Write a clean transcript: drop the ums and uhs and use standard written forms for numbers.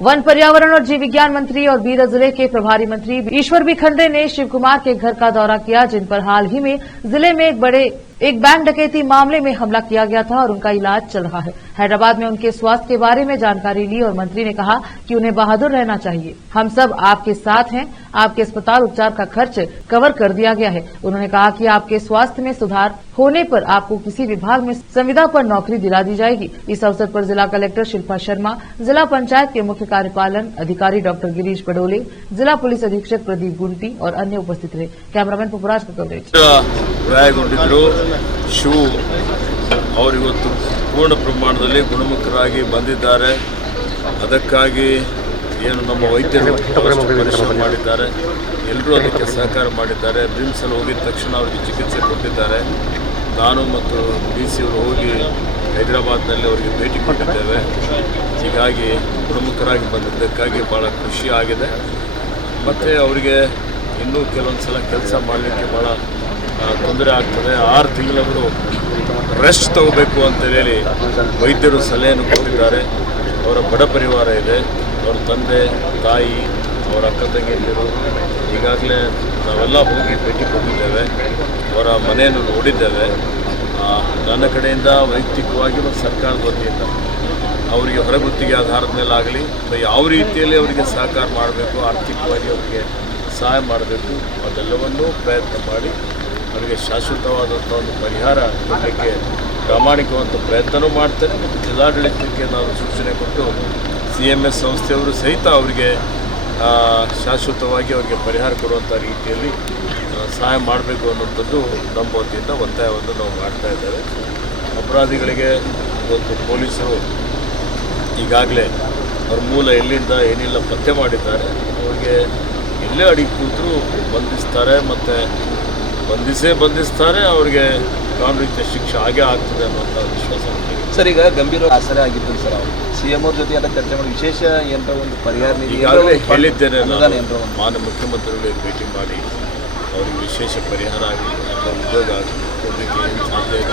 One पर्यावरण और जीव विज्ञान मंत्री और बीदर जिले के प्रभारी मंत्री ईश्वर बी खंडे ने शिव कुमार के घर का दौरा किया, जिन पर हाल ही में जिले में एक बैंक डकैती मामले में हमला किया गया था और उनका इलाज चल रहा है। हैदराबाद में उनके स्वास्थ्य के बारे में जानकारी ली और मंत्री ने कहा कि उन्हें बहादुर रहना चाहिए। हम सब आपके साथ हैं। आपके अस्पताल उपचार का खर्च कवर कर दिया गया है। उन्होंने कहा कि आपके स्वास्थ्य में सुधार होने पर आपको किसी विभाग में संविदा पर नौकरी दिला दी जाएगी। इस अवसर पर जिला कलेक्टर शिल्पा शर्मा, जिला पंचायत के मुख्य कार्यपालन अधिकारी डॉक्टर गिरीश बडोले, जिला पुलिस अधीक्षक प्रदीप गुंटी और अन्य उपस्थित रहे। कैमरामैन पुपराज का कवरेज। ಗಾಯಗೊಂಡಿದ್ದರು ಶಿವು ಅವರು ಇವತ್ತು ಪೂರ್ಣ ಪ್ರಮಾಣದಲ್ಲಿ ಗುಣಮುಖರಾಗಿ ಬಂದಿದ್ದಾರೆ. ಅದಕ್ಕಾಗಿ ಏನು ನಮ್ಮ ವೈದ್ಯರು ಪರಿಶ್ರಮ ಮಾಡಿದ್ದಾರೆ, ಎಲ್ಲರೂ ಅದಕ್ಕೆ ಸಹಕಾರ ಮಾಡಿದ್ದಾರೆ. ಬ್ರಿಮ್ಸಲ್ಲಿ ಹೋಗಿದ ತಕ್ಷಣ ಅವರಿಗೆ ಚಿಕಿತ್ಸೆ ಕೊಟ್ಟಿದ್ದಾರೆ. ನಾನು ಮತ್ತು DC ಅವರು ಹೋಗಿ ಹೈದರಾಬಾದ್ನಲ್ಲಿ ಅವರಿಗೆ ಭೇಟಿ ಕೊಟ್ಟಿದ್ದೇವೆ. ಹೀಗಾಗಿ ಗುಣಮುಖರಾಗಿ ಬಂದಿದ್ದಕ್ಕಾಗಿ ಭಾಳ ಖುಷಿ ಆಗಿದೆ. ಮತ್ತು ಅವರಿಗೆ ಇನ್ನೂ ಕೆಲವೊಂದು ಸಲ ಕೆಲಸ ಮಾಡಲಿಕ್ಕೆ ಭಾಳ ತೊಂದರೆ ಆಗ್ತದೆ. 6 ತಿಂಗಳವರು ರೆಸ್ಟ್ ತಗೋಬೇಕು ಅಂತ ಹೇಳಿ ವೈದ್ಯರು ಸಲಹೆಯನ್ನು ಕೊಟ್ಟಿದ್ದಾರೆ. ಅವರ ಬಡ ಪರಿವಾರ ಇದೆ, ಅವರ ತಂದೆ ತಾಯಿ, ಅವರ ಅಕ್ಕ ತಂಗಿಯರು ಈಗಾಗಲೇ ನಾವೆಲ್ಲ ಹೋಗಿ ಭೇಟಿ ಕೊಟ್ಟಿದ್ದೇವೆ. ಅವರ ಮನೆಯನ್ನು ನೋಡಿದ್ದೇವೆ. ನನ್ನ ಕಡೆಯಿಂದ ವೈಯಕ್ತಿಕವಾಗಿ ಮತ್ತು ಸರ್ಕಾರದ ವತಿಯಿಂದ ಅವರಿಗೆ ಹೊರಗುತ್ತಿಗೆ ಆಧಾರದ ಮೇಲೆ ಆಗಲಿ ಯಾವ ರೀತಿಯಲ್ಲಿ ಅವರಿಗೆ ಸಹಕಾರ ಮಾಡಬೇಕು, ಆರ್ಥಿಕವಾಗಿ ಅವರಿಗೆ ಸಹಾಯ ಮಾಡಬೇಕು, ಅದೆಲ್ಲವನ್ನೂ ಪ್ರಯತ್ನ ಮಾಡಿ ಅವರಿಗೆ ಶಾಶ್ವತವಾದಂಥ ಒಂದು ಪರಿಹಾರ ಕೊಡಲಿಕ್ಕೆ ಪ್ರಾಮಾಣಿಕವಂತ ಪ್ರಯತ್ನವೂ ಮಾಡ್ತೇನೆ. ಮತ್ತು ಜಿಲ್ಲಾಡಳಿತಕ್ಕೆ ನಾವು ಸೂಚನೆ ಕೊಟ್ಟು CMS ಸಂಸ್ಥೆಯವರು ಸಹಿತ ಅವರಿಗೆ ಶಾಶ್ವತವಾಗಿ ಅವರಿಗೆ ಪರಿಹಾರ ಕೊಡುವಂಥ ರೀತಿಯಲ್ಲಿ ಸಹಾಯ ಮಾಡಬೇಕು ಅನ್ನುವಂಥದ್ದು ನಮ್ಮ ವತಿಯಿಂದ ಒತ್ತಾಯವನ್ನು ನಾವು ಮಾಡ್ತಾ ಇದ್ದೇವೆ. ಅಪರಾಧಿಗಳಿಗೆ ಇವತ್ತು ಪೊಲೀಸರು ಈಗಾಗಲೇ ಅವ್ರ ಮೂಲ ಎಲ್ಲಿಂದ ಏನಿಲ್ಲ ಪತ್ತೆ ಮಾಡಿದ್ದಾರೆ. ಅವರಿಗೆ ಎಲ್ಲೇ ಅಡಿಗೆ ಕೂತರೂ ಬಂಧಿಸ್ತಾರೆ ಮತ್ತು ಬಂಧಿಸ್ತಾರೆ. ಅವರಿಗೆ ಕಾನೂನು ರೀತಿಯ ಶಿಕ್ಷೆ ಆಗೇ ಆಗ್ತದೆ ಅನ್ನುವಂಥ ವಿಶ್ವಾಸ ನಮಗೆ. ಸರ್, ಈಗ ಗಂಭೀರ ಆಸರೆ ಆಗಿದ್ದರು ಸರ್, ಅವರು CM ಅವ್ರ ಜೊತೆ ಎಲ್ಲ ಚರ್ಚೆ ಮಾಡಿ ವಿಶೇಷ ಏನರ ಒಂದು ಪರಿಹಾರ ಈಗಾಗಲೇ ಹೇಳಿದ್ದೇನೆ. ಮಾನ್ಯ ಮುಖ್ಯಮಂತ್ರಿಗಳಿಗೆ ಭೇಟಿ ಮಾಡಿ ಅವರಿಗೆ ವಿಶೇಷ ಪರಿಹಾರ ಆಗಲಿ ಅಥವಾ ಉದ್ಯೋಗ ಆಗಲಿ ಕೊಡಲಿಕ್ಕೆ ಏನು ಸಾಧ್ಯ ಇದೆ